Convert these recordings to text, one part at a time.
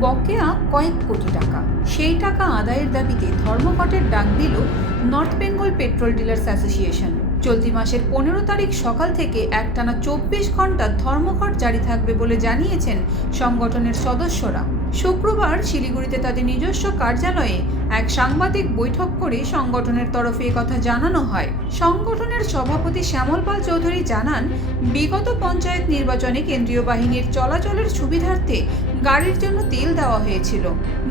বকেয়া কয়েক কোটি টাকা। সেই টাকা আদায়ের দাবিতে ধর্মঘটের ডাক দিল North Bengal petrol dealers association. চলতি মাসের পনেরো তারিখ সকাল থেকে একটানা চব্বিশ ঘণ্টা ধর্মঘট জারি থাকবে বলে জানিয়েছেন সংগঠনের সদস্যরা। শুক্রবার শিলিগুড়িতে তাদের নিজস্ব কার্যালয়ে এক সাংবাদিক বৈঠক করে সংগঠনের তরফে কথা জানানো হয়। সংগঠনের সভাপতি শ্যামল পাল চৌধুরী জানান, বিগত পঞ্চায়েত নির্বাচনে কেন্দ্রীয় বাহিনীর চলাচলের সুবিধার্থে গাড়ির জন্য তেল দেওয়া হয়েছিল।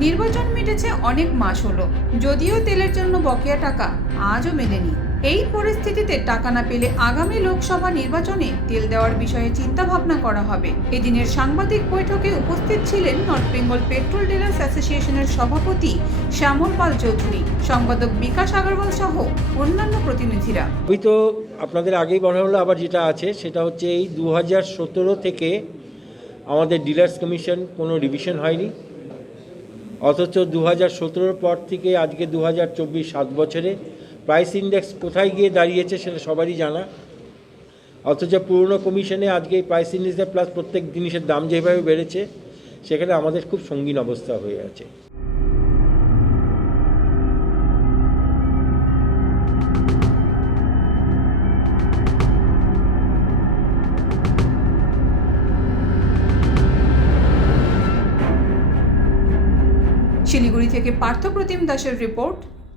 নির্বাচন মিটেছে অনেক মাস হলো, যদিও তেলের জন্য বকেয়া টাকা আজও মেলেনি। এই পরিস্থিতিতে টাকা না পেলে আগামী লোকসভা নির্বাচনে তেল দেওয়ার বিষয়ে চিন্তা ভাবনা করা হবে। এদিনের সাংবাদিক বৈঠকে উপস্থিত ছিলেন নর্থ বেঙ্গল পেট্রোল ডিলার্স অ্যাসোসিয়েশনের সভাপতি শ্যামল পাল চৌধুরী সম্পাদক বিকাশ আগরওয়াল সহ অন্যান্য প্রতিনিধিরা। ওই তো আপনাদের আগেই বলা হলো, আবার যেটা আছে সেটা হচ্ছে এই দু হাজার সতেরো থেকে আমাদের ডিলার্স কমিশন কোনো রিভিশন হয়নি। অথচ দু হাজার পর থেকে আজকে দু হাজার সাত বছরে প্রাইস ইন্ডেক্স কোথায় গিয়ে দাঁড়িয়েছে সেটা সবারই জানা। অথচ পুরনো কমিশনে আজকে এই প্রাইস ইন্ডেক্সে প্লাস প্রত্যেক জিনিসের দাম যেভাবে বেড়েছে, সেখানে আমাদের খুব সঙ্গীন অবস্থা হয়ে আছে। শিলিগুড়ি থেকে পার্থপ্রতিম দাসের report.